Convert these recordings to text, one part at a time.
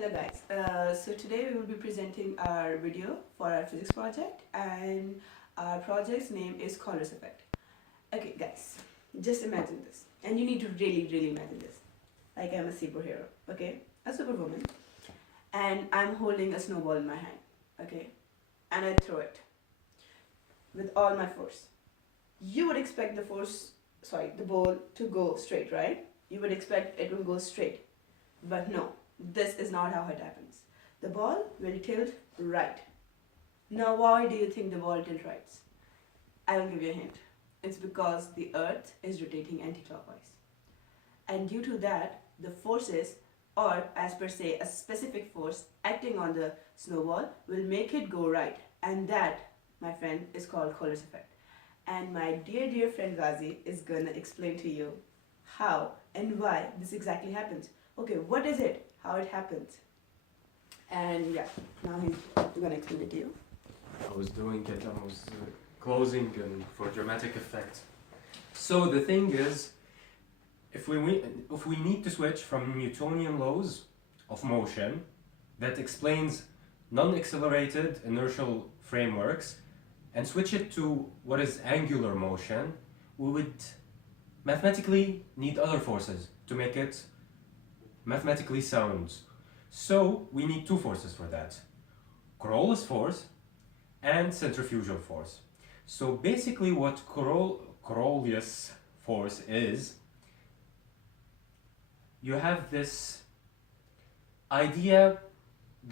Hello guys, so today we will be presenting our video for our physics project, and our project's name is Coriolis effect. Okay guys, just imagine this, and you need to really imagine this. Like I'm a superhero, okay? A superwoman, and I'm holding a snowball in my hand, okay? And I throw it with all my force. You would expect the ball to go straight, right? You would expect it will go straight, but no. This is not how it happens. The ball will tilt right. Now why do you think the ball tilt right? I will give you a hint. It's because the earth is rotating anti-clockwise. And due to that, the forces, or as per se a specific force acting on the snowball, will make it go right. And that, my friend, is called Coriolis effect. And my dear friend Gazi is gonna explain to you how and why this exactly happens. Okay, what is it? How it happens? And yeah, now he's gonna explain it to you. I was doing it, I was closing and for dramatic effect. So the thing is, if we need to switch from Newtonian laws of motion that explains non-accelerated inertial frameworks and switch it to what is angular motion, we would mathematically need other forces to make it mathematically sound. So we need two forces for that: Coriolis force and centrifugal force. So basically what Coriolis force is, you have this idea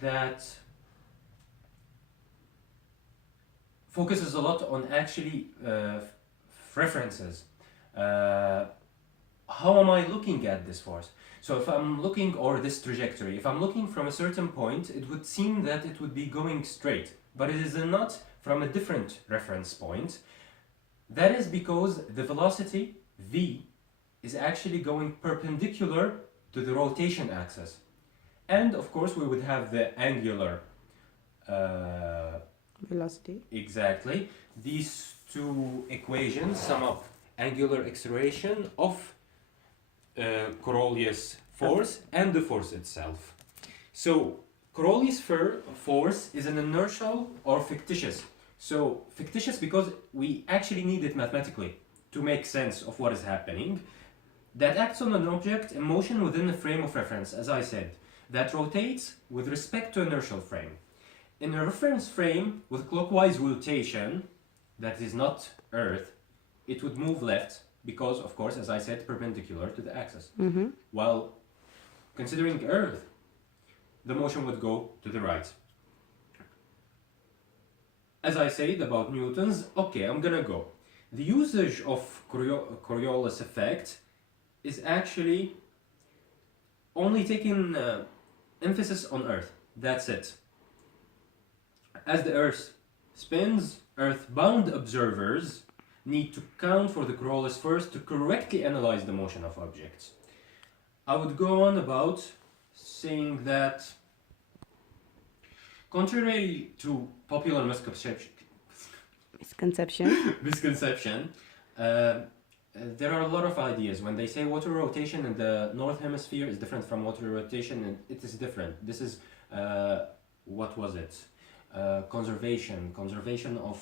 that focuses a lot on actually references. How am I looking at this force? So if I'm looking, or this trajectory, if I'm looking from a certain point, it would seem that it would be going straight, but it is not from a different reference point. That is because the velocity v is actually going perpendicular to the rotation axis. And of course we would have the angular velocity. Exactly. These two equations sum up angular acceleration of Coriolis force and the force itself. So Coriolis force is an inertial or fictitious. So fictitious because we actually need it mathematically to make sense of what is happening, that acts on an object in motion within a frame of reference, as I said, that rotates with respect to inertial frame. In a reference frame with clockwise rotation, that is not Earth, it would move left because, of course, as I said, perpendicular to the axis. While considering Earth, the motion would go to the right. As I said about Newton's, okay, I'm gonna go. The usage of Coriolis effect is actually only taking emphasis on Earth. That's it. As the Earth spins, Earth-bound observers need to count for the Coriolis first to correctly analyze the motion of objects. I would go on about saying that, contrary to popular misconception, there are a lot of ideas. When they say water rotation in the North Hemisphere is different from water rotation, and it is different. This is, what was it? Conservation of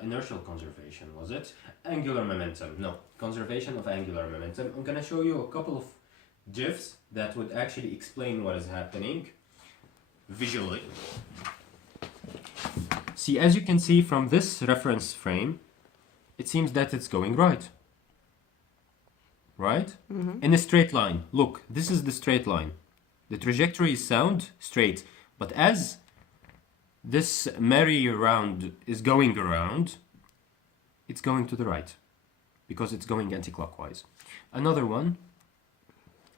inertial conservation, was it? Angular momentum. No, conservation of angular momentum. I'm gonna show you a couple of GIFs that would actually explain what is happening visually. See, as you can see from this reference frame, it seems that it's going right. Right? In a straight line. Look, this is the straight line. The trajectory is sound, straight. But as this merry-round is going around, it's going to the right because it's going anti-clockwise. Another one,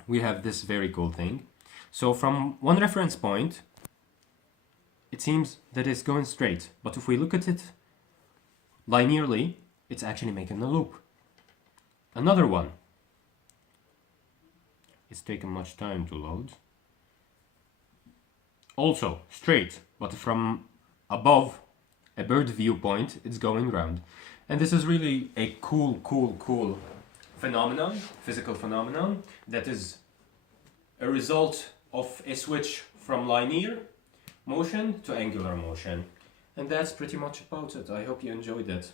we have this very cool thing. So from one reference point, it seems that it's going straight, but if we look at it linearly, it's actually making a loop. Another one, it's taken much time to load. Also straight, but from above a bird viewpoint, it's going round. And this is really a cool phenomenon, physical phenomenon, that is a result of a switch from linear motion to angular motion. And that's pretty much about it. I hope you enjoyed it.